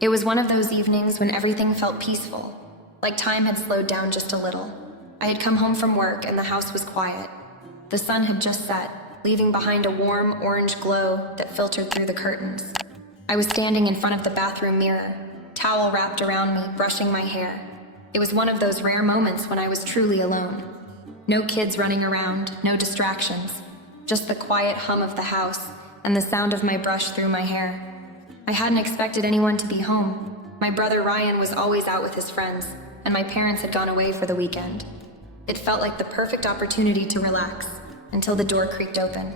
It was one of those evenings when everything felt peaceful, like time had slowed down just a little. I had come home from work and the house was quiet. The sun had just set, leaving behind a warm orange glow that filtered through the curtains. I was standing in front of the bathroom mirror, towel wrapped around me, brushing my hair. It was one of those rare moments when I was truly alone. No kids running around, no distractions, just the quiet hum of the house and the sound of my brush through my hair. I hadn't expected anyone to be home. My brother Ryan was always out with his friends, and my parents had gone away for the weekend. It felt like the perfect opportunity to relax, until the door creaked open.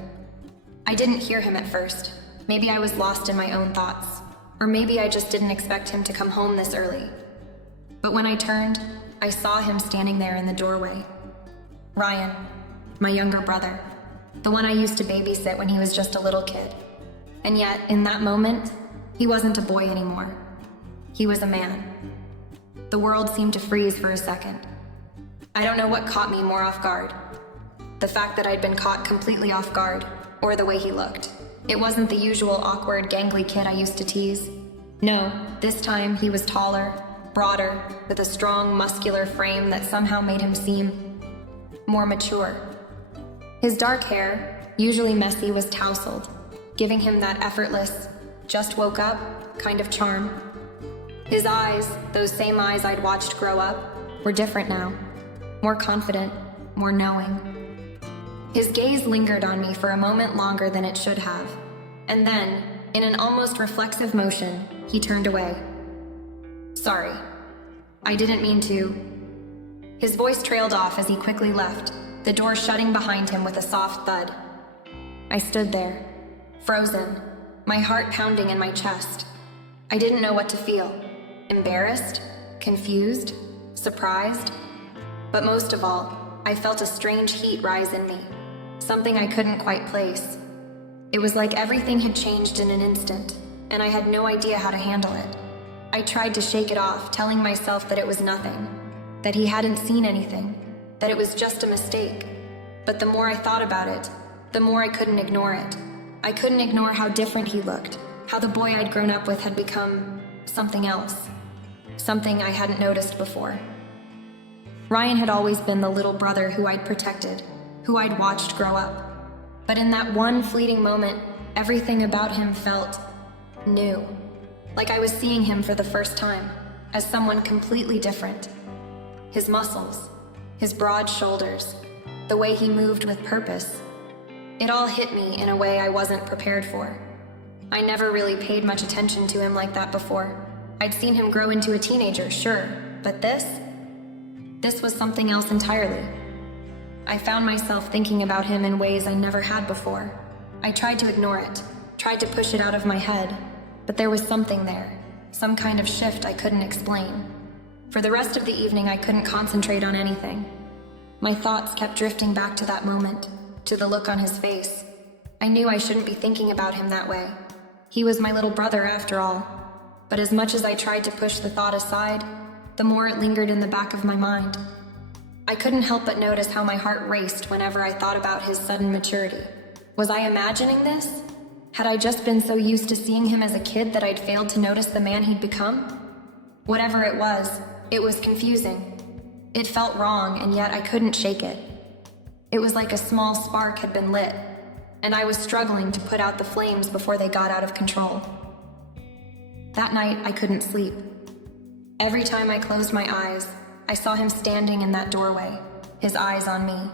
I didn't hear him at first. Maybe I was lost in my own thoughts, or maybe I just didn't expect him to come home this early. But when I turned, I saw him standing there in the doorway. Ryan, my younger brother, the one I used to babysit when he was just a little kid. And yet, in that moment, he wasn't a boy anymore. He was a man. The world seemed to freeze for a second. I don't know what caught me more off guard. The fact that I'd been caught completely off guard, or the way he looked. It wasn't the usual awkward, gangly kid I used to tease. No, this time he was taller, broader, with a strong, muscular frame that somehow made him seem more mature. His dark hair, usually messy, was tousled, giving him that effortless, just woke up kind of charm. His eyes, those same eyes I'd watched grow up, were different now. More confident, more knowing. His gaze lingered on me for a moment longer than it should have. And then, in an almost reflexive motion, he turned away. Sorry. I didn't mean to. His voice trailed off as he quickly left, the door shutting behind him with a soft thud. I stood there, frozen, my heart pounding in my chest. I didn't know what to feel. Embarrassed? Confused? Surprised? But most of all, I felt a strange heat rise in me, something I couldn't quite place. It was like everything had changed in an instant, and I had no idea how to handle it. I tried to shake it off, telling myself that it was nothing, that he hadn't seen anything, that it was just a mistake. But the more I thought about it, the more I couldn't ignore it. I couldn't ignore how different he looked, how the boy I'd grown up with had become something else, something I hadn't noticed before. Ryan had always been the little brother who I'd protected, who I'd watched grow up. But in that one fleeting moment, everything about him felt new. Like I was seeing him for the first time, as someone completely different. His muscles, his broad shoulders, the way he moved with purpose. It all hit me in a way I wasn't prepared for. I never really paid much attention to him like that before. I'd seen him grow into a teenager, sure, but this was something else entirely. I found myself thinking about him in ways I never had before. I tried to ignore it, tried to push it out of my head, but there was something there, some kind of shift I couldn't explain. For the rest of the evening, I couldn't concentrate on anything. My thoughts kept drifting back to that moment, to the look on his face. I knew I shouldn't be thinking about him that way. He was my little brother after all. But as much as I tried to push the thought aside, the more it lingered in the back of my mind. I couldn't help but notice how my heart raced whenever I thought about his sudden maturity. Was I imagining this? Had I just been so used to seeing him as a kid that I'd failed to notice the man he'd become? Whatever it was confusing. It felt wrong, and yet I couldn't shake it. It was like a small spark had been lit, and I was struggling to put out the flames before they got out of control. That night, I couldn't sleep. Every time I closed my eyes, I saw him standing in that doorway, his eyes on me.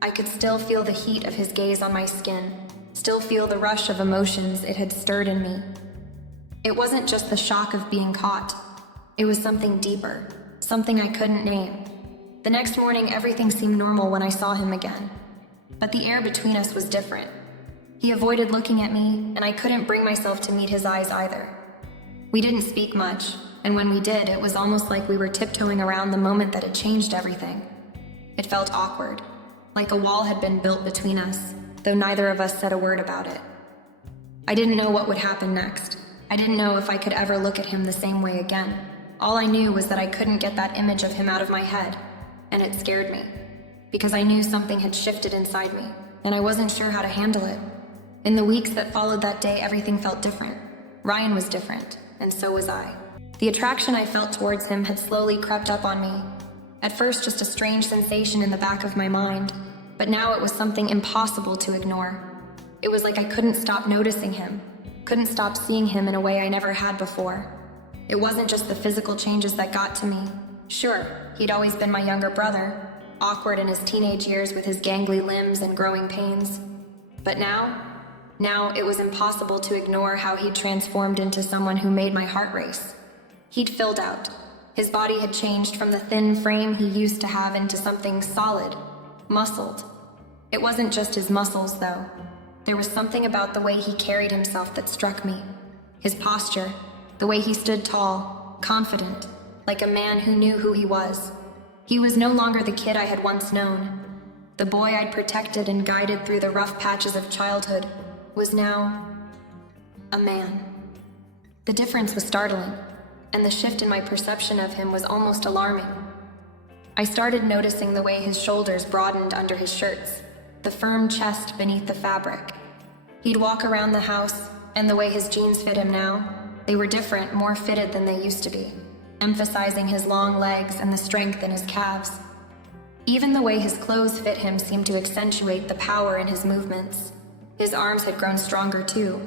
I could still feel the heat of his gaze on my skin, still feel the rush of emotions it had stirred in me. It wasn't just the shock of being caught. It was something deeper, something I couldn't name. The next morning, everything seemed normal when I saw him again. But the air between us was different. He avoided looking at me, and I couldn't bring myself to meet his eyes either. We didn't speak much, and when we did, it was almost like we were tiptoeing around the moment that had changed everything. It felt awkward, like a wall had been built between us, though neither of us said a word about it. I didn't know what would happen next. I didn't know if I could ever look at him the same way again. All I knew was that I couldn't get that image of him out of my head, and it scared me, because I knew something had shifted inside me, and I wasn't sure how to handle it. In the weeks that followed that day, everything felt different. Ryan was different. and so was I. The attraction I felt towards him had slowly crept up on me. At first, just a strange sensation in the back of my mind, but now it was something impossible to ignore. It was like I couldn't stop noticing him, couldn't stop seeing him in a way I never had before. It wasn't just the physical changes that got to me. Sure, he'd always been my younger brother, awkward in his teenage years with his gangly limbs and growing pains. But now it was impossible to ignore how he'd transformed into someone who made my heart race. He'd filled out. His body had changed from the thin frame he used to have into something solid, muscled. It wasn't just his muscles, though. There was something about the way he carried himself that struck me. His posture, the way he stood tall, confident, like a man who knew who he was. He was no longer the kid I had once known. The boy I'd protected and guided through the rough patches of childhood was now a man. The difference was startling, and the shift in my perception of him was almost alarming. I started noticing the way his shoulders broadened under his shirts, the firm chest beneath the fabric. He'd walk around the house, and the way his jeans fit him now, they were different, more fitted than they used to be, emphasizing his long legs and the strength in his calves. Even the way his clothes fit him seemed to accentuate the power in his movements. His arms had grown stronger too.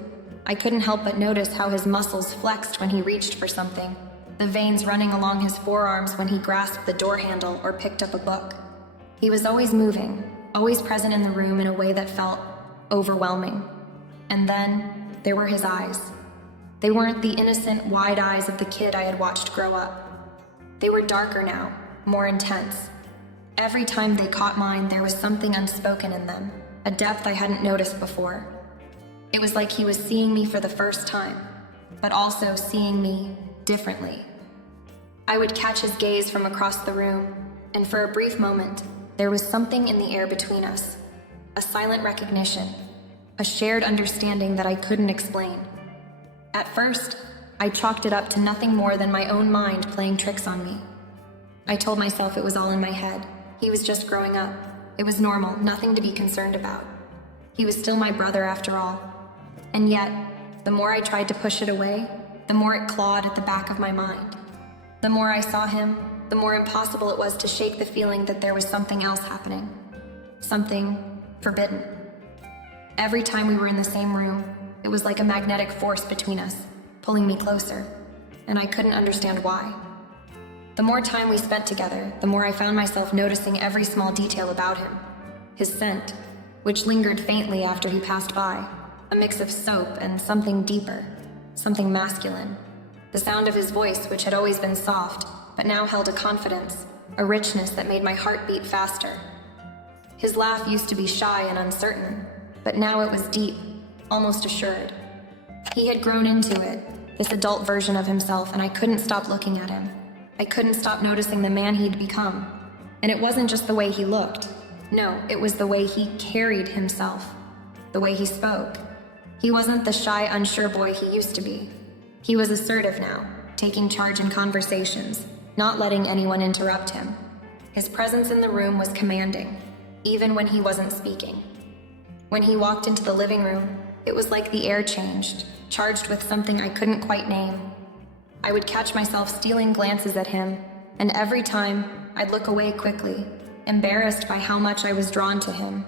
I couldn't help but notice how his muscles flexed when he reached for something, the veins running along his forearms when he grasped the door handle or picked up a book. He was always moving, always present in the room in a way that felt overwhelming. And then there were his eyes. They weren't the innocent, wide eyes of the kid I had watched grow up. They were darker now, more intense. Every time they caught mine, there was something unspoken in them, a depth I hadn't noticed before. It was like he was seeing me for the first time, but also seeing me differently. I would catch his gaze from across the room, and for a brief moment, there was something in the air between us, a silent recognition, a shared understanding that I couldn't explain. At first, I chalked it up to nothing more than my own mind playing tricks on me. I told myself it was all in my head. He was just growing up. It was normal, nothing to be concerned about. He was still my brother after all. And yet, the more I tried to push it away, the more it clawed at the back of my mind. The more I saw him, the more impossible it was to shake the feeling that there was something else happening. Something forbidden. Every time we were in the same room, it was like a magnetic force between us, pulling me closer, and I couldn't understand why. The more time we spent together, the more I found myself noticing every small detail about him. His scent, which lingered faintly after he passed by, a mix of soap and something deeper, something masculine. The sound of his voice, which had always been soft, but now held a confidence, a richness that made my heart beat faster. His laugh used to be shy and uncertain, but now it was deep, almost assured. He had grown into it, this adult version of himself, and I couldn't stop looking at him. I couldn't stop noticing the man he'd become. And it wasn't just the way he looked. No, it was the way he carried himself, the way he spoke. He wasn't the shy, unsure boy he used to be. He was assertive now, taking charge in conversations, not letting anyone interrupt him. His presence in the room was commanding, even when he wasn't speaking. When he walked into the living room, it was like the air changed, charged with something I couldn't quite name. I would catch myself stealing glances at him, and every time, I'd look away quickly, embarrassed by how much I was drawn to him.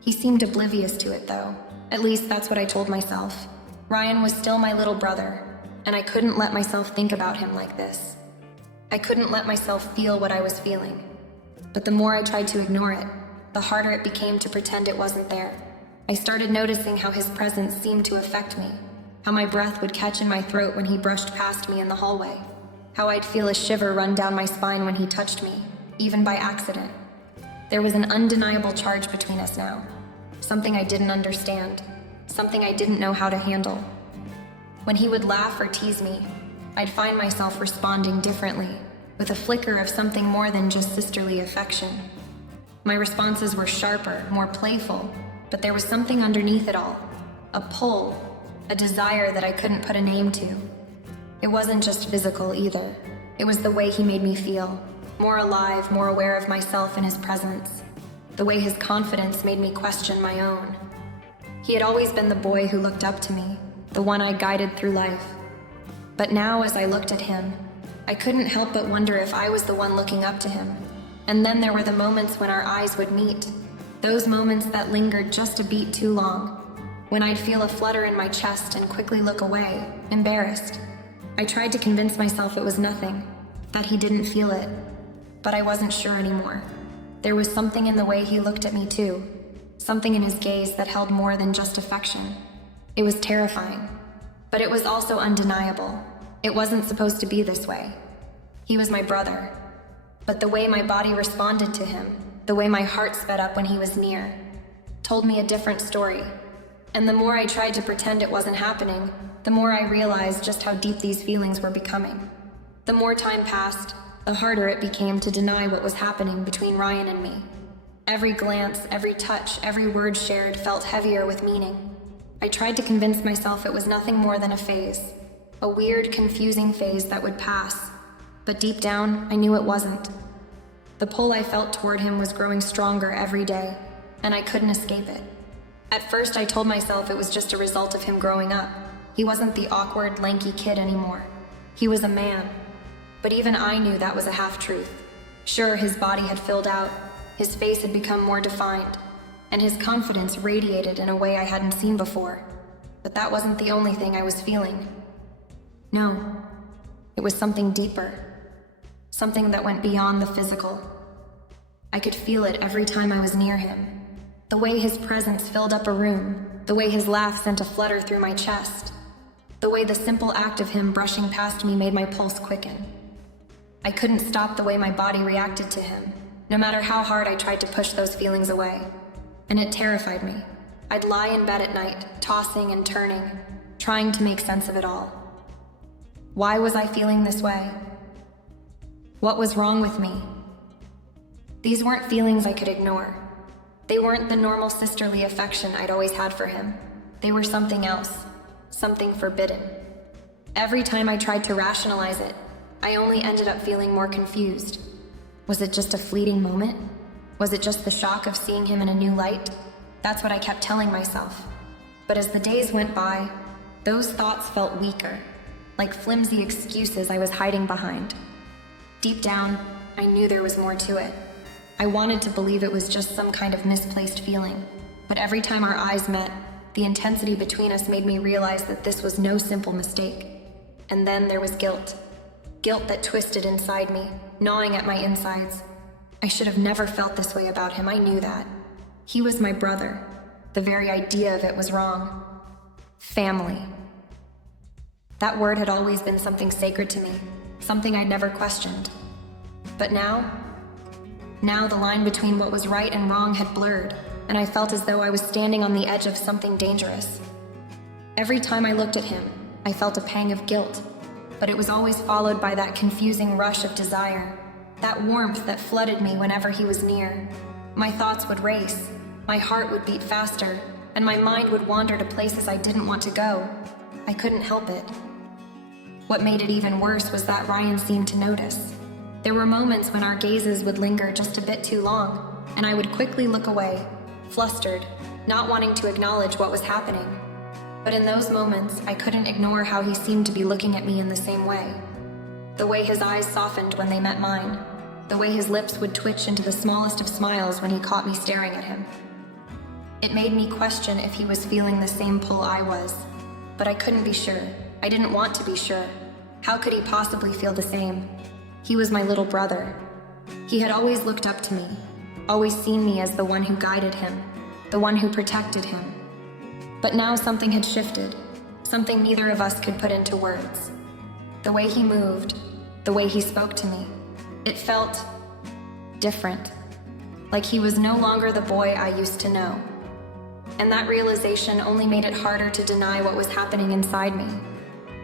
He seemed oblivious to it, though. At least that's what I told myself. Ryan was still my little brother, and I couldn't let myself think about him like this. I couldn't let myself feel what I was feeling. But the more I tried to ignore it, the harder it became to pretend it wasn't there. I started noticing how his presence seemed to affect me, how my breath would catch in my throat when he brushed past me in the hallway, how I'd feel a shiver run down my spine when he touched me, even by accident. There was an undeniable charge between us now, something I didn't understand, something I didn't know how to handle. When he would laugh or tease me, I'd find myself responding differently, with a flicker of something more than just sisterly affection. My responses were sharper, more playful, but there was something underneath it all, a pull, a desire that I couldn't put a name to. It wasn't just physical either. It was the way he made me feel, more alive, more aware of myself in his presence. The way his confidence made me question my own. He had always been the boy who looked up to me, the one I guided through life. But now, as I looked at him, I couldn't help but wonder if I was the one looking up to him. And then there were the moments when our eyes would meet, those moments that lingered just a beat too long, when I'd feel a flutter in my chest and quickly look away, embarrassed. I tried to convince myself it was nothing, that he didn't feel it, but I wasn't sure anymore. There was something in the way he looked at me too, something in his gaze that held more than just affection. It was terrifying, but it was also undeniable. It wasn't supposed to be this way. He was my brother, but the way my body responded to him, the way my heart sped up when he was near, told me a different story. And the more I tried to pretend it wasn't happening, the more I realized just how deep these feelings were becoming. The more time passed, the harder it became to deny what was happening between Ryan and me. Every glance, every touch, every word shared felt heavier with meaning. I tried to convince myself it was nothing more than a phase, a weird, confusing phase that would pass. But deep down, I knew it wasn't. The pull I felt toward him was growing stronger every day, and I couldn't escape it. At first, I told myself it was just a result of him growing up. He wasn't the awkward, lanky kid anymore. He was a man. But even I knew that was a half-truth. Sure, his body had filled out, his face had become more defined, and his confidence radiated in a way I hadn't seen before. But that wasn't the only thing I was feeling. No, it was something deeper. Something that went beyond the physical. I could feel it every time I was near him. The way his presence filled up a room, the way his laugh sent a flutter through my chest, the way the simple act of him brushing past me made my pulse quicken. I couldn't stop the way my body reacted to him, no matter how hard I tried to push those feelings away. And it terrified me. I'd lie in bed at night, tossing and turning, trying to make sense of it all. Why was I feeling this way? What was wrong with me? These weren't feelings I could ignore. They weren't the normal sisterly affection I'd always had for him. They were something else, something forbidden. Every time I tried to rationalize it, I only ended up feeling more confused. Was it just a fleeting moment? Was it just the shock of seeing him in a new light? That's what I kept telling myself. But as the days went by, those thoughts felt weaker, like flimsy excuses I was hiding behind. Deep down, I knew there was more to it. I wanted to believe it was just some kind of misplaced feeling, but every time our eyes met, the intensity between us made me realize that this was no simple mistake. And then there was guilt. Guilt that twisted inside me, gnawing at my insides. I should have never felt this way about him, I knew that. He was my brother. The very idea of it was wrong. Family. That word had always been something sacred to me, something I'd never questioned. But now the line between what was right and wrong had blurred, and I felt as though I was standing on the edge of something dangerous. Every time I looked at him, I felt a pang of guilt, but it was always followed by that confusing rush of desire, that warmth that flooded me whenever he was near. My thoughts would race, my heart would beat faster, and my mind would wander to places I didn't want to go. I couldn't help it. What made it even worse was that Ryan seemed to notice. There were moments when our gazes would linger just a bit too long, and I would quickly look away, flustered, not wanting to acknowledge what was happening. But in those moments, I couldn't ignore how he seemed to be looking at me in the same way. The way his eyes softened when they met mine, the way his lips would twitch into the smallest of smiles when he caught me staring at him. It made me question if he was feeling the same pull I was, but I couldn't be sure. I didn't want to be sure. How could he possibly feel the same? He was my little brother. He had always looked up to me, always seen me as the one who guided him, the one who protected him. But now something had shifted, something neither of us could put into words. The way he moved, the way he spoke to me, it felt different, like he was no longer the boy I used to know. And that realization only made it harder to deny what was happening inside me.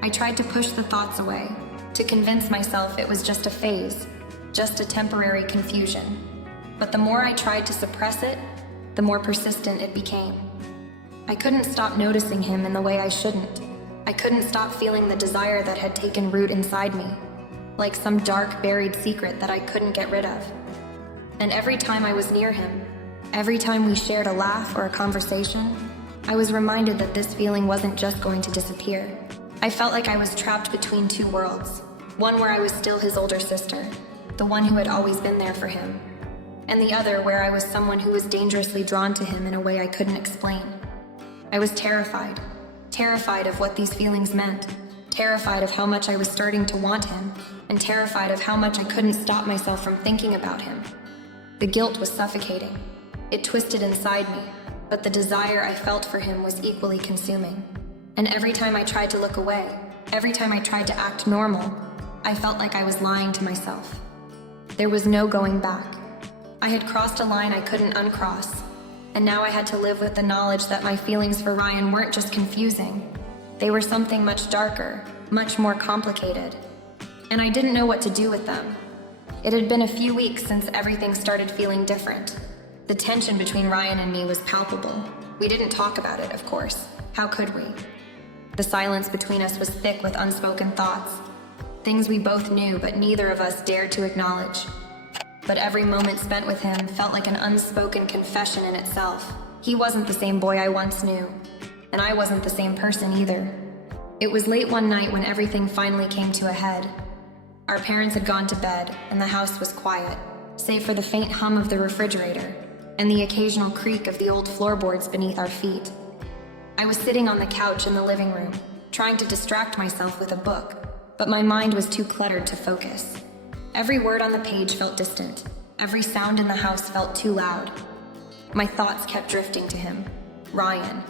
I tried to push the thoughts away, to convince myself it was just a phase, just a temporary confusion. But the more I tried to suppress it, the more persistent it became. I couldn't stop noticing him in the way I shouldn't. I couldn't stop feeling the desire that had taken root inside me, like some dark, buried secret that I couldn't get rid of. And every time I was near him, every time we shared a laugh or a conversation, I was reminded that this feeling wasn't just going to disappear. I felt like I was trapped between two worlds, one where I was still his older sister, the one who had always been there for him, and the other where I was someone who was dangerously drawn to him in a way I couldn't explain. I was terrified of what these feelings meant, terrified of how much I was starting to want him, and terrified of how much I couldn't stop myself from thinking about him. The guilt was suffocating. It twisted inside me, but the desire I felt for him was equally consuming. And every time I tried to look away, every time I tried to act normal, I felt like I was lying to myself. There was no going back. I had crossed a line I couldn't uncross, and now I had to live with the knowledge that my feelings for Ryan weren't just confusing. They were something much darker, much more complicated, and I didn't know what to do with them. It had been a few weeks since everything started feeling different. The tension between Ryan and me was palpable. We didn't talk about it, of course. How could we? The silence between us was thick with unspoken thoughts, things we both knew but neither of us dared to acknowledge. But every moment spent with him felt like an unspoken confession in itself. He wasn't the same boy I once knew, and I wasn't the same person either. It was late one night when everything finally came to a head. Our parents had gone to bed, and the house was quiet, save for the faint hum of the refrigerator and the occasional creak of the old floorboards beneath our feet. I was sitting on the couch in the living room, trying to distract myself with a book, but my mind was too cluttered to focus. Every word on the page felt distant. Every sound in the house felt too loud. My thoughts kept drifting to him, Ryan,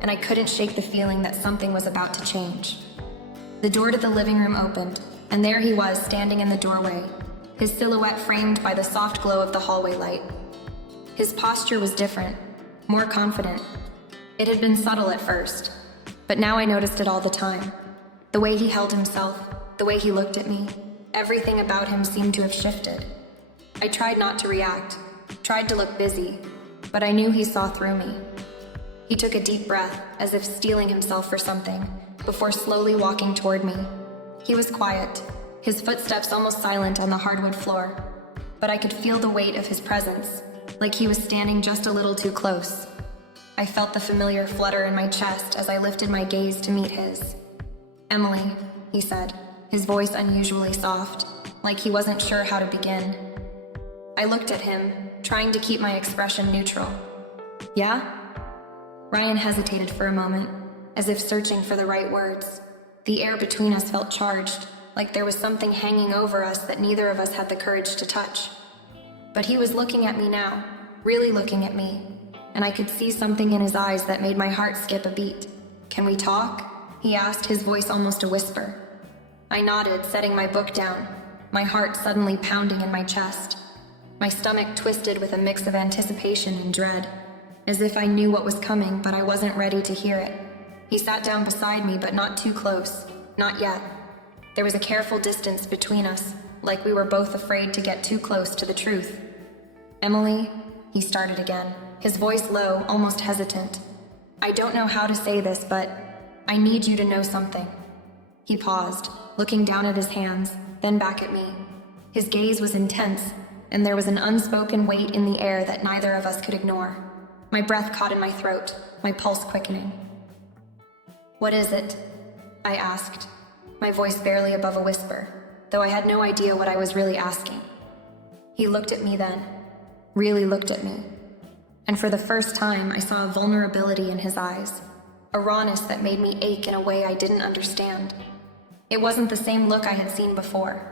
and I couldn't shake the feeling that something was about to change. The door to the living room opened, and there he was standing in the doorway, his silhouette framed by the soft glow of the hallway light. His posture was different, more confident. It had been subtle at first, but now I noticed it all the time. The way he held himself, the way he looked at me, everything about him seemed to have shifted. I tried not to react, tried to look busy, but I knew he saw through me. He took a deep breath, as if steeling himself for something, before slowly walking toward me. He was quiet, his footsteps almost silent on the hardwood floor, but I could feel the weight of his presence, like he was standing just a little too close. I felt the familiar flutter in my chest as I lifted my gaze to meet his. "Emily," he said, his voice unusually soft, like he wasn't sure how to begin. I looked at him, trying to keep my expression neutral. "Yeah?" Ryan hesitated for a moment, as if searching for the right words. The air between us felt charged, like there was something hanging over us that neither of us had the courage to touch. But he was looking at me now, really looking at me, and I could see something in his eyes that made my heart skip a beat. "Can we talk?" he asked, his voice almost a whisper. I nodded, setting my book down, my heart suddenly pounding in my chest. My stomach twisted with a mix of anticipation and dread, as if I knew what was coming, but I wasn't ready to hear it. He sat down beside me, but not too close, not yet. There was a careful distance between us, like we were both afraid to get too close to the truth. "Emily," he started again, his voice low, almost hesitant. "I don't know how to say this, but I need you to know something." He paused, looking down at his hands, then back at me. His gaze was intense, and there was an unspoken weight in the air that neither of us could ignore. My breath caught in my throat, my pulse quickening. "What is it?" I asked, my voice barely above a whisper, though I had no idea what I was really asking. He looked at me then, really looked at me, and for the first time I saw a vulnerability in his eyes, a rawness that made me ache in a way I didn't understand. It wasn't the same look I had seen before.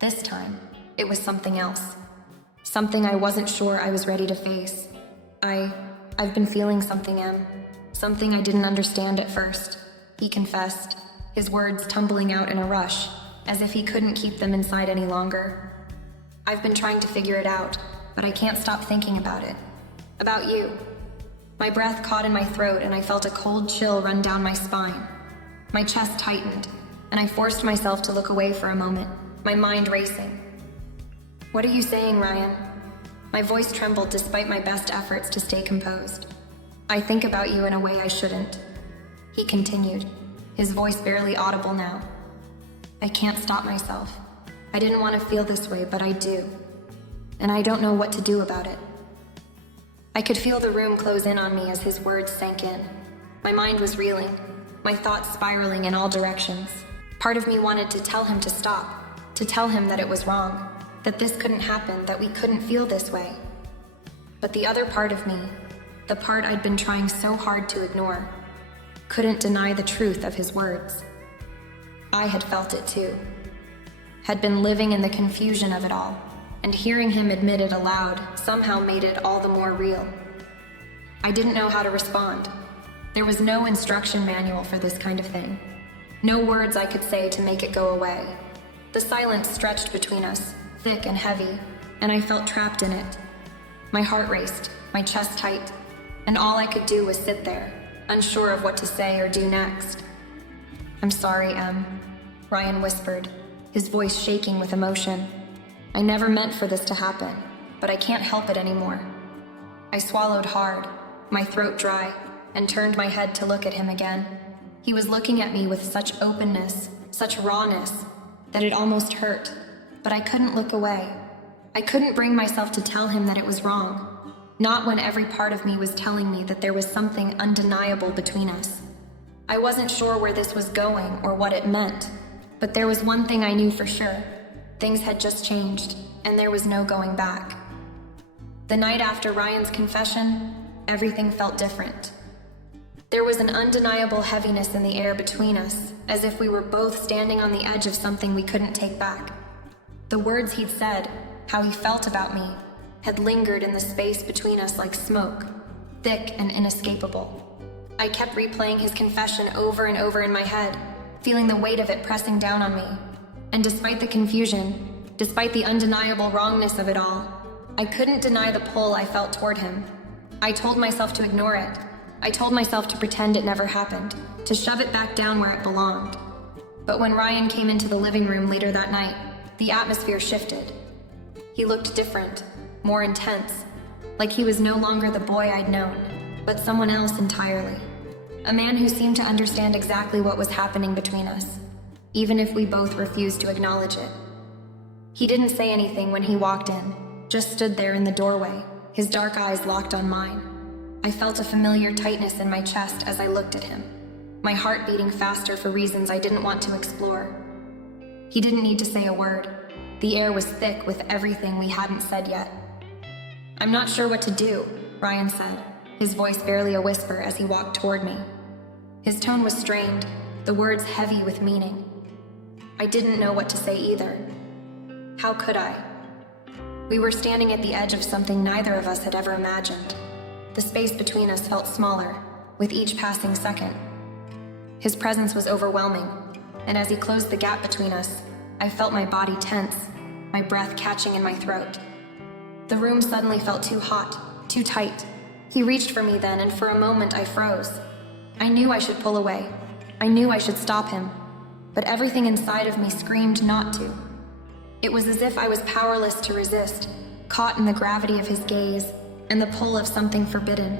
This time, it was something else. Something I wasn't sure I was ready to face. I've been feeling something, Em. Something I didn't understand at first, he confessed, his words tumbling out in a rush, as if he couldn't keep them inside any longer. "I've been trying to figure it out, but I can't stop thinking about it. About you." My breath caught in my throat and I felt a cold chill run down my spine. My chest tightened, and I forced myself to look away for a moment, my mind racing. "What are you saying, Ryan?" My voice trembled despite my best efforts to stay composed. "I think about you in a way I shouldn't," he continued, his voice barely audible now. "I can't stop myself. I didn't want to feel this way, but I do. And I don't know what to do about it." I could feel the room close in on me as his words sank in. My mind was reeling, my thoughts spiraling in all directions. Part of me wanted to tell him to stop, to tell him that it was wrong, that this couldn't happen, that we couldn't feel this way. But the other part of me, the part I'd been trying so hard to ignore, couldn't deny the truth of his words. I had felt it too, had been living in the confusion of it all, and hearing him admit it aloud somehow made it all the more real. I didn't know how to respond. There was no instruction manual for this kind of thing. No words I could say to make it go away. The silence stretched between us, thick and heavy, and I felt trapped in it. My heart raced, my chest tight, and all I could do was sit there, unsure of what to say or do next. "I'm sorry, Em," Ryan whispered, his voice shaking with emotion. "I never meant for this to happen, but I can't help it anymore." I swallowed hard, my throat dry, and turned my head to look at him again. He was looking at me with such openness, such rawness, that it almost hurt, but I couldn't look away. I couldn't bring myself to tell him that it was wrong, not when every part of me was telling me that there was something undeniable between us. I wasn't sure where this was going or what it meant, but there was one thing I knew for sure. Things had just changed, and there was no going back. The night after Ryan's confession, everything felt different. There was an undeniable heaviness in the air between us, as if we were both standing on the edge of something we couldn't take back. The words he'd said, how he felt about me, had lingered in the space between us like smoke, thick and inescapable. I kept replaying his confession over and over in my head, feeling the weight of it pressing down on me. And despite the confusion, despite the undeniable wrongness of it all, I couldn't deny the pull I felt toward him. I told myself to ignore it. I told myself to pretend it never happened, to shove it back down where it belonged. But when Ryan came into the living room later that night, the atmosphere shifted. He looked different, more intense, like he was no longer the boy I'd known, but someone else entirely. A man who seemed to understand exactly what was happening between us, even if we both refused to acknowledge it. He didn't say anything when he walked in, just stood there in the doorway, his dark eyes locked on mine. I felt a familiar tightness in my chest as I looked at him, my heart beating faster for reasons I didn't want to explore. He didn't need to say a word. The air was thick with everything we hadn't said yet. "I'm not sure what to do," Ryan said, his voice barely a whisper as he walked toward me. His tone was strained, the words heavy with meaning. I didn't know what to say either. How could I? We were standing at the edge of something neither of us had ever imagined. The space between us felt smaller, with each passing second. His presence was overwhelming, and as he closed the gap between us, I felt my body tense, my breath catching in my throat. The room suddenly felt too hot, too tight. He reached for me then, and for a moment I froze. I knew I should pull away. I knew I should stop him, but everything inside of me screamed not to. It was as if I was powerless to resist, caught in the gravity of his gaze and the pull of something forbidden,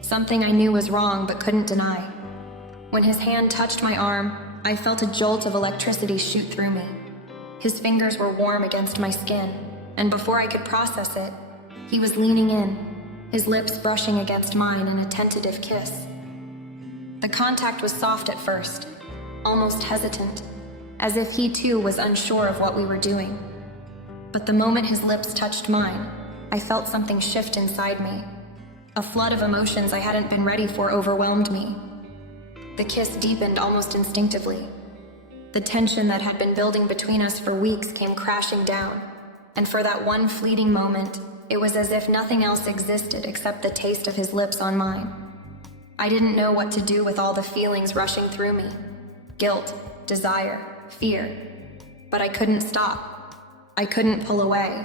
something I knew was wrong but couldn't deny. When his hand touched my arm, I felt a jolt of electricity shoot through me. His fingers were warm against my skin, and before I could process it, he was leaning in, his lips brushing against mine in a tentative kiss. The contact was soft at first, almost hesitant, as if he too was unsure of what we were doing. But the moment his lips touched mine, I felt something shift inside me. A flood of emotions I hadn't been ready for overwhelmed me. The kiss deepened almost instinctively. The tension that had been building between us for weeks came crashing down, and for that one fleeting moment, it was as if nothing else existed except the taste of his lips on mine. I didn't know what to do with all the feelings rushing through me. Guilt, desire, fear. But I couldn't stop. I couldn't pull away.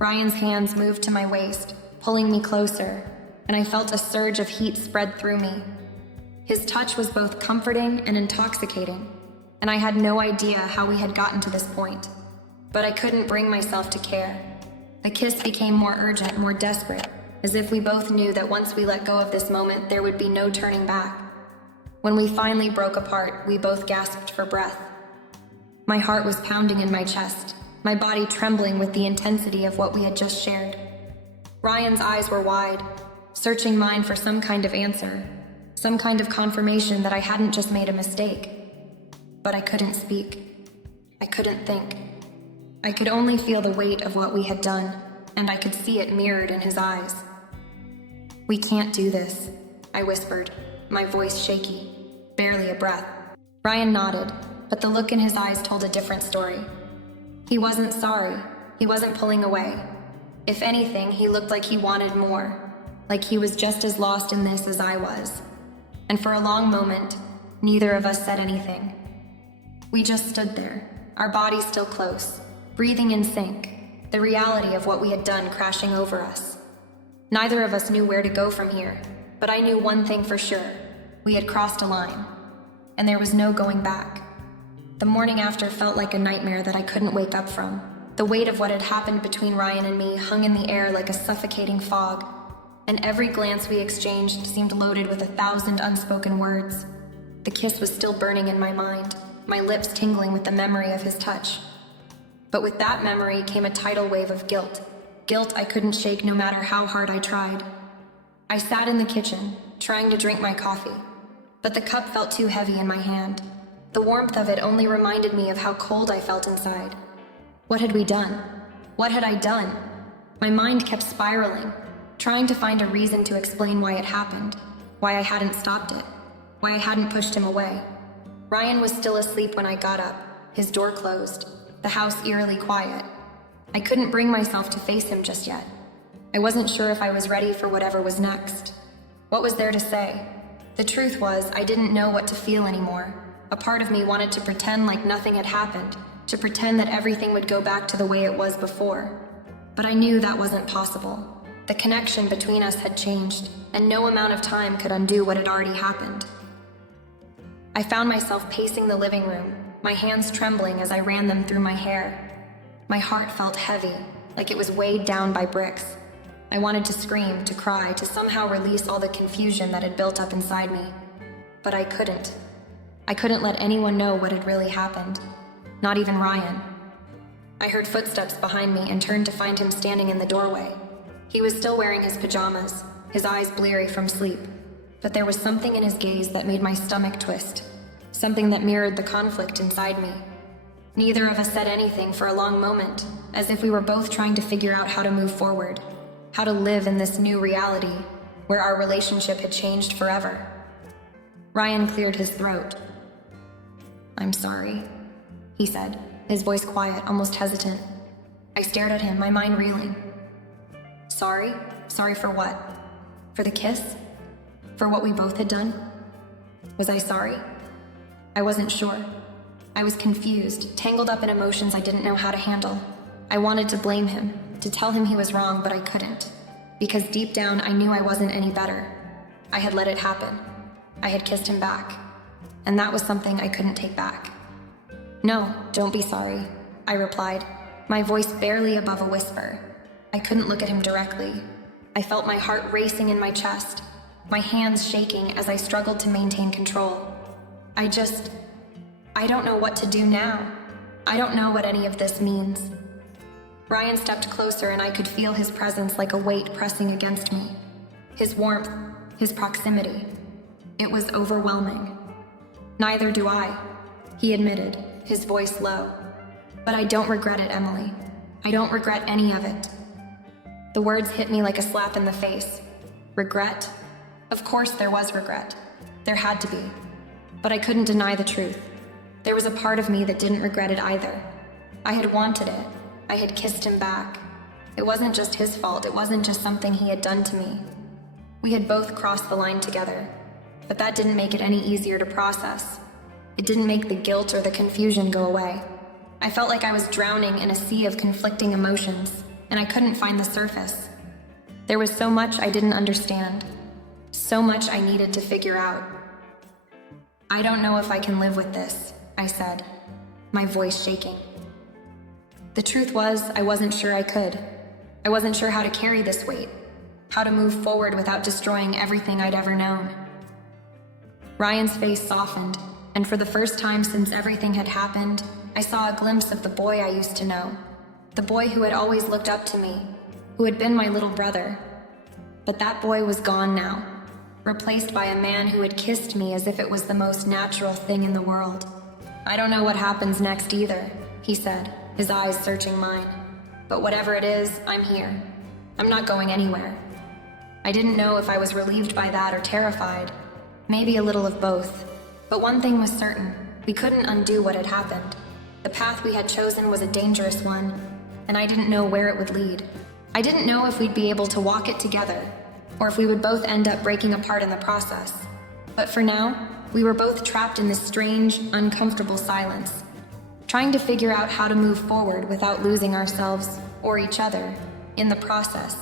Ryan's hands moved to my waist, pulling me closer, and I felt a surge of heat spread through me. His touch was both comforting and intoxicating, and I had no idea how we had gotten to this point. But I couldn't bring myself to care. The kiss became more urgent, more desperate, as if we both knew that once we let go of this moment, there would be no turning back. When we finally broke apart, we both gasped for breath. My heart was pounding in my chest, my body trembling with the intensity of what we had just shared. Ryan's eyes were wide, searching mine for some kind of answer, some kind of confirmation that I hadn't just made a mistake. But I couldn't speak. I couldn't think. I could only feel the weight of what we had done, and I could see it mirrored in his eyes. "We can't do this," I whispered, my voice shaky, barely a breath. Ryan nodded, but the look in his eyes told a different story. He wasn't sorry. He wasn't pulling away. If anything, he looked like he wanted more, like he was just as lost in this as I was. And for a long moment, neither of us said anything. We just stood there, our bodies still close, breathing in sync, the reality of what we had done crashing over us. Neither of us knew where to go from here, but I knew one thing for sure. We had crossed a line, and there was no going back. The morning after felt like a nightmare that I couldn't wake up from. The weight of what had happened between Ryan and me hung in the air like a suffocating fog, and every glance we exchanged seemed loaded with 1,000 unspoken words. The kiss was still burning in my mind, my lips tingling with the memory of his touch. But with that memory came a tidal wave of guilt. Guilt I couldn't shake no matter how hard I tried. I sat in the kitchen, trying to drink my coffee, but the cup felt too heavy in my hand. The warmth of it only reminded me of how cold I felt inside. What had we done? What had I done? My mind kept spiraling, trying to find a reason to explain why it happened, why I hadn't stopped it, why I hadn't pushed him away. Ryan was still asleep when I got up, his door closed, the house eerily quiet. I couldn't bring myself to face him just yet. I wasn't sure if I was ready for whatever was next. What was there to say? The truth was, I didn't know what to feel anymore. A part of me wanted to pretend like nothing had happened, to pretend that everything would go back to the way it was before. But I knew that wasn't possible. The connection between us had changed, and no amount of time could undo what had already happened. I found myself pacing the living room, my hands trembling as I ran them through my hair. My heart felt heavy, like it was weighed down by bricks. I wanted to scream, to cry, to somehow release all the confusion that had built up inside me. But I couldn't. I couldn't let anyone know what had really happened. Not even Ryan. I heard footsteps behind me and turned to find him standing in the doorway. He was still wearing his pajamas, his eyes bleary from sleep. But there was something in his gaze that made my stomach twist. Something that mirrored the conflict inside me. Neither of us said anything for a long moment, as if we were both trying to figure out how to move forward, how to live in this new reality, where our relationship had changed forever. Ryan cleared his throat. "I'm sorry," he said, his voice quiet, almost hesitant. I stared at him, my mind reeling. Sorry? Sorry for what? For the kiss? For what we both had done? Was I sorry? I wasn't sure. I was confused, tangled up in emotions I didn't know how to handle. I wanted to blame him, to tell him he was wrong, but I couldn't. Because deep down, I knew I wasn't any better. I had let it happen. I had kissed him back. And that was something I couldn't take back. "No, don't be sorry," I replied, my voice barely above a whisper. I couldn't look at him directly. I felt my heart racing in my chest, my hands shaking as I struggled to maintain control. I don't know what to do now. I don't know what any of this means. Ryan stepped closer and I could feel his presence like a weight pressing against me. His warmth, his proximity. It was overwhelming. "Neither do I," he admitted, his voice low. "But I don't regret it, Emily. I don't regret any of it." The words hit me like a slap in the face. Regret? Of course there was regret. There had to be. But I couldn't deny the truth. There was a part of me that didn't regret it either. I had wanted it. I had kissed him back. It wasn't just his fault. It wasn't just something he had done to me. We had both crossed the line together, but that didn't make it any easier to process. It didn't make the guilt or the confusion go away. I felt like I was drowning in a sea of conflicting emotions, and I couldn't find the surface. There was so much I didn't understand, so much I needed to figure out. "I don't know if I can live with this," I said, my voice shaking. The truth was, I wasn't sure I could. I wasn't sure how to carry this weight, how to move forward without destroying everything I'd ever known. Ryan's face softened, and for the first time since everything had happened, I saw a glimpse of the boy I used to know, the boy who had always looked up to me, who had been my little brother. But that boy was gone now. replaced by a man who had kissed me as if it was the most natural thing in the world. "I don't know what happens next either," he said, his eyes searching mine. "But whatever it is, I'm here. I'm not going anywhere." I didn't know if I was relieved by that or terrified. Maybe a little of both. But one thing was certain. We couldn't undo what had happened. The path we had chosen was a dangerous one, and I didn't know where it would lead. I didn't know if we'd be able to walk it together, or if we would both end up breaking apart in the process. But for now, we were both trapped in this strange, uncomfortable silence, trying to figure out how to move forward without losing ourselves, or each other, in the process.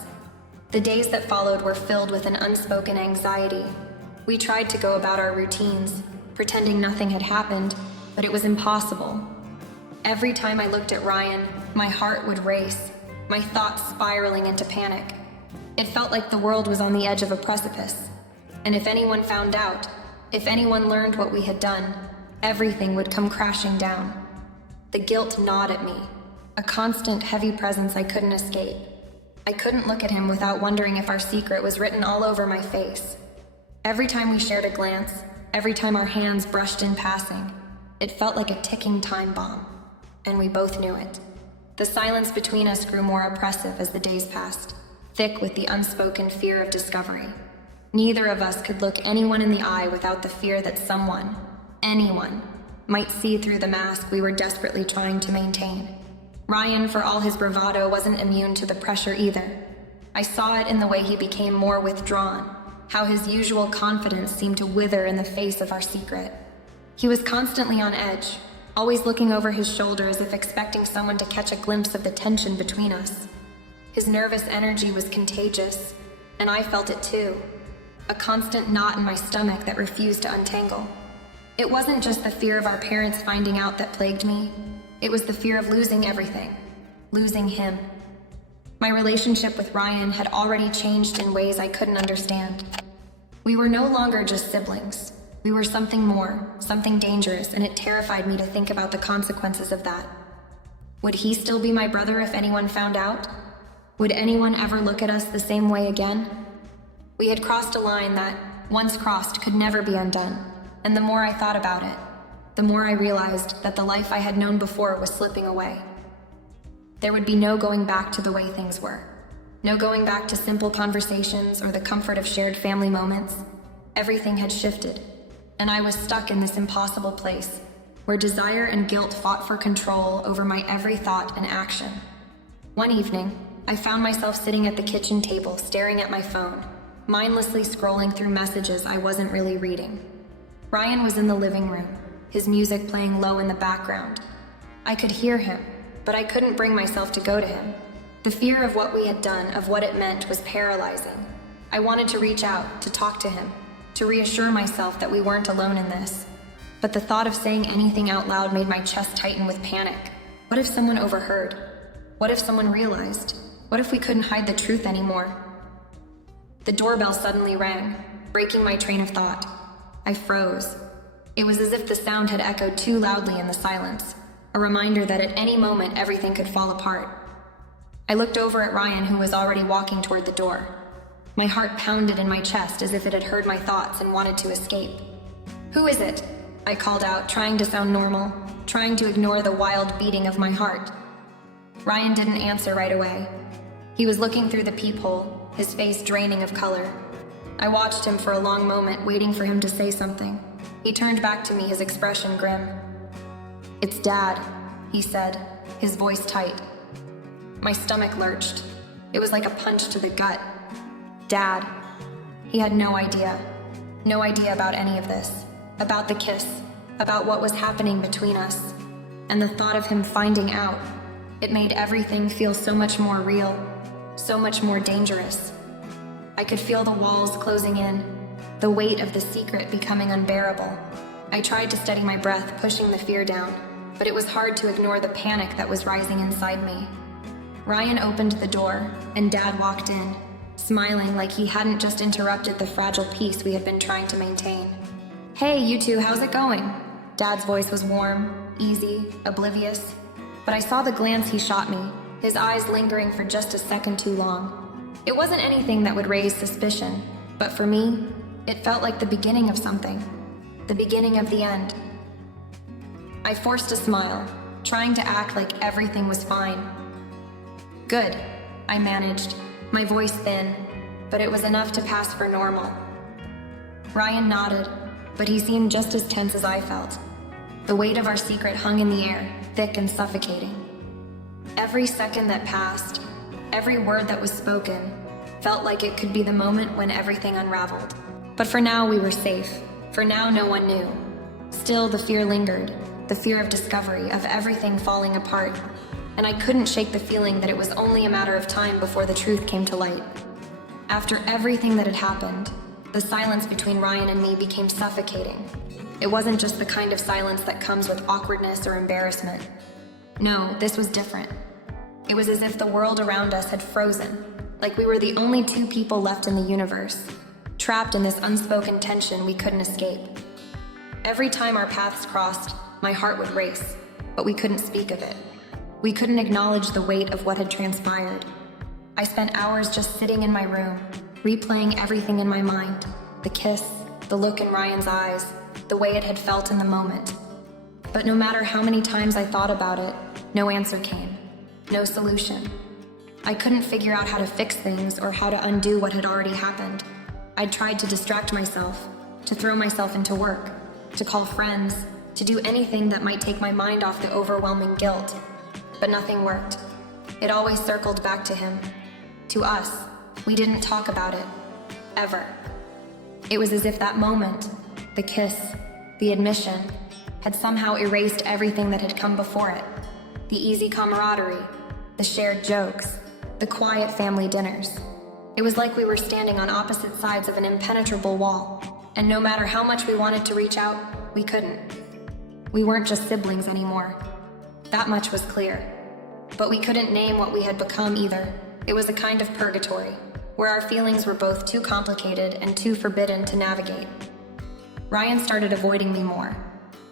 The days that followed were filled with an unspoken anxiety. We tried to go about our routines, pretending nothing had happened, but it was impossible. Every time I looked at Ryan, my heart would race, my thoughts spiraling into panic. It felt like the world was on the edge of a precipice, and if anyone found out, if anyone learned what we had done, everything would come crashing down. The guilt gnawed at me, a constant, heavy presence I couldn't escape. I couldn't look at him without wondering if our secret was written all over my face. Every time we shared a glance, every time our hands brushed in passing, it felt like a ticking time bomb, and we both knew it. The silence between us grew more oppressive as the days passed, thick with the unspoken fear of discovery. Neither of us could look anyone in the eye without the fear that someone, anyone, might see through the mask we were desperately trying to maintain. Ryan, for all his bravado, wasn't immune to the pressure either. I saw it in the way he became more withdrawn, how his usual confidence seemed to wither in the face of our secret. He was constantly on edge, always looking over his shoulder as if expecting someone to catch a glimpse of the tension between us. His nervous energy was contagious, and I felt it too, a constant knot in my stomach that refused to untangle. It wasn't just the fear of our parents finding out that plagued me. It was the fear of losing everything, losing him. My relationship with Ryan had already changed in ways I couldn't understand. We were no longer just siblings. We were something more, something dangerous, and it terrified me to think about the consequences of that. Would he still be my brother if anyone found out? Would anyone ever look at us the same way again? We had crossed a line that, once crossed, could never be undone, and the more I thought about it, the more I realized that the life I had known before was slipping away. There would be no going back to the way things were. No going back to simple conversations or the comfort of shared family moments. Everything had shifted, and I was stuck in this impossible place, where desire and guilt fought for control over my every thought and action. One evening, I found myself sitting at the kitchen table staring at my phone, mindlessly scrolling through messages I wasn't really reading. Ryan was in the living room, his music playing low in the background. I could hear him, but I couldn't bring myself to go to him. The fear of what we had done, of what it meant, was paralyzing. I wanted to reach out, to talk to him, to reassure myself that we weren't alone in this. But the thought of saying anything out loud made my chest tighten with panic. What if someone overheard? What if someone realized? What if we couldn't hide the truth anymore? The doorbell suddenly rang, breaking my train of thought. I froze. It was as if the sound had echoed too loudly in the silence, a reminder that at any moment everything could fall apart. I looked over at Ryan, who was already walking toward the door. My heart pounded in my chest as if it had heard my thoughts and wanted to escape. "Who is it?" I called out, trying to sound normal, trying to ignore the wild beating of my heart. Ryan didn't answer right away. He was looking through the peephole, his face draining of color. I watched him for a long moment, waiting for him to say something. He turned back to me, his expression grim. "It's Dad," he said, his voice tight. My stomach lurched. It was like a punch to the gut. Dad. He had no idea. No idea about any of this. About the kiss. About what was happening between us. And the thought of him finding out. It made everything feel so much more real. So much more dangerous. I could feel the walls closing in. The weight of the secret becoming unbearable. I tried to steady my breath, pushing the fear down. But it was hard to ignore the panic that was rising inside me. Ryan opened the door, and Dad walked in, smiling like he hadn't just interrupted the fragile peace we had been trying to maintain. "Hey, you two, how's it going?" Dad's voice was warm, easy, oblivious. But I saw the glance he shot me, his eyes lingering for just a second too long. It wasn't anything that would raise suspicion, but for me, It felt like the beginning of something, the beginning of the end. I forced a smile, trying to act like everything was fine. "Good," I managed, my voice thin, but it was enough to pass for normal. Ryan nodded, but he seemed just as tense as I felt. The weight of our secret hung in the air, thick and suffocating. Every second that passed, every word that was spoken, felt like it could be the moment when everything unraveled. But for now, we were safe. For now, no one knew. Still, the fear lingered, the fear of discovery, of everything falling apart, and I couldn't shake the feeling that it was only a matter of time before the truth came to light. After everything that had happened, the silence between Ryan and me became suffocating. It wasn't just the kind of silence that comes with awkwardness or embarrassment. No, this was different. It was as if the world around us had frozen, like we were the only two people left in the universe, trapped in this unspoken tension we couldn't escape. Every time our paths crossed, my heart would race, but we couldn't speak of it. We couldn't acknowledge the weight of what had transpired. I spent hours just sitting in my room, replaying everything in my mind, the kiss, the look in Ryan's eyes, the way it had felt in the moment. But no matter how many times I thought about it, no answer came, no solution. I couldn't figure out how to fix things or how to undo what had already happened. I'd tried to distract myself, to throw myself into work, to call friends, to do anything that might take my mind off the overwhelming guilt. But nothing worked. It always circled back to him, to us. We didn't talk about it, ever. It was as if that moment, the kiss, the admission, had somehow erased everything that had come before it. The easy camaraderie, the shared jokes, the quiet family dinners. It was like we were standing on opposite sides of an impenetrable wall, and no matter how much we wanted to reach out, we couldn't. We weren't just siblings anymore. That much was clear. But we couldn't name what we had become either. It was a kind of purgatory, where our feelings were both too complicated and too forbidden to navigate. Ryan started avoiding me more.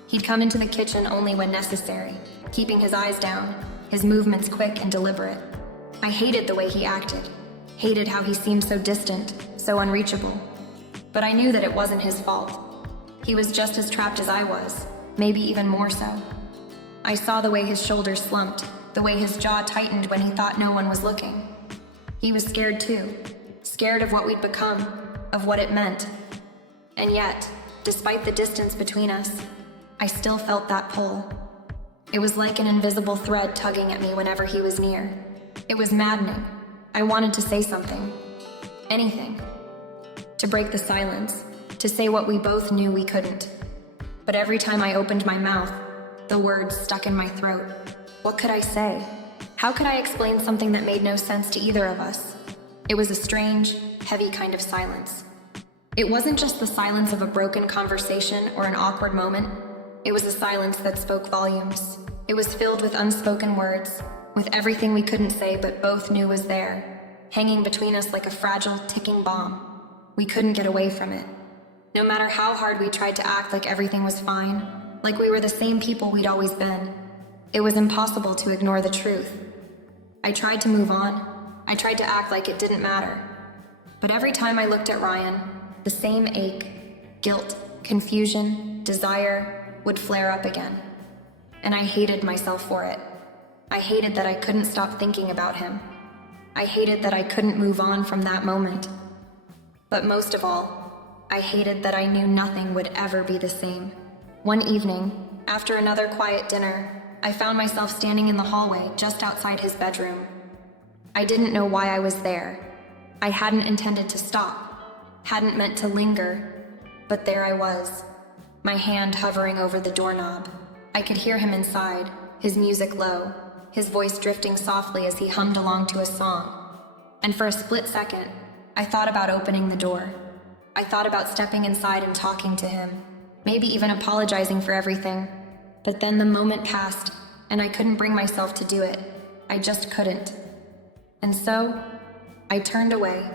He'd come into the kitchen only when necessary, keeping his eyes down, his movements quick and deliberate. I hated the way he acted, hated how he seemed so distant, so unreachable. But I knew that it wasn't his fault. He was just as trapped as I was, maybe even more so. I saw the way his shoulders slumped, the way his jaw tightened when he thought no one was looking. He was scared too, scared of what we'd become, of what it meant. And yet, despite the distance between us, I still felt that pull. It was like an invisible thread tugging at me whenever he was near. It was maddening. I wanted to say something. Anything. To break the silence, to say what we both knew we couldn't. But every time I opened my mouth, the words stuck in my throat. What could I say? How could I explain something that made no sense to either of us? It was a strange, heavy kind of silence. It wasn't just the silence of a broken conversation or an awkward moment. It was a silence that spoke volumes. It was filled with unspoken words, with everything we couldn't say but both knew was there, hanging between us like a fragile, ticking bomb. We couldn't get away from it. No matter how hard we tried to act like everything was fine, like we were the same people we'd always been, it was impossible to ignore the truth. I tried to move on. I tried to act like it didn't matter. But every time I looked at Ryan, the same ache, guilt, confusion, desire would flare up again. And I hated myself for it. I hated that I couldn't stop thinking about him. I hated that I couldn't move on from that moment. But most of all, I hated that I knew nothing would ever be the same. One evening, after another quiet dinner, I found myself standing in the hallway just outside his bedroom. I didn't know why I was there. I hadn't intended to stop, hadn't meant to linger, but there I was, my hand hovering over the doorknob. I could hear him inside, his music low, his voice drifting softly as he hummed along to a song. And for a split second, I thought about opening the door. I thought about stepping inside and talking to him, maybe even apologizing for everything. But then the moment passed, and I couldn't bring myself to do it. I just couldn't. And so, I turned away,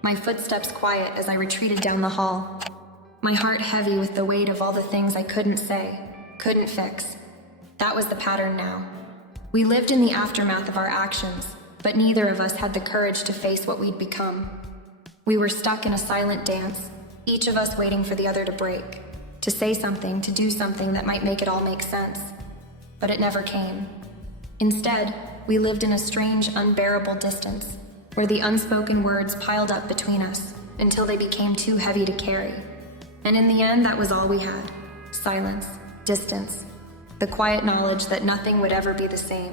my footsteps quiet as I retreated down the hall, my heart heavy with the weight of all the things I couldn't say, couldn't fix. That was the pattern now. We lived in the aftermath of our actions, but neither of us had the courage to face what we'd become. We were stuck in a silent dance, each of us waiting for the other to break, to say something, to do something that might make it all make sense. But it never came. Instead, we lived in a strange, unbearable distance, where the unspoken words piled up between us until they became too heavy to carry. And in the end, that was all we had. Silence, distance, the quiet knowledge that nothing would ever be the same.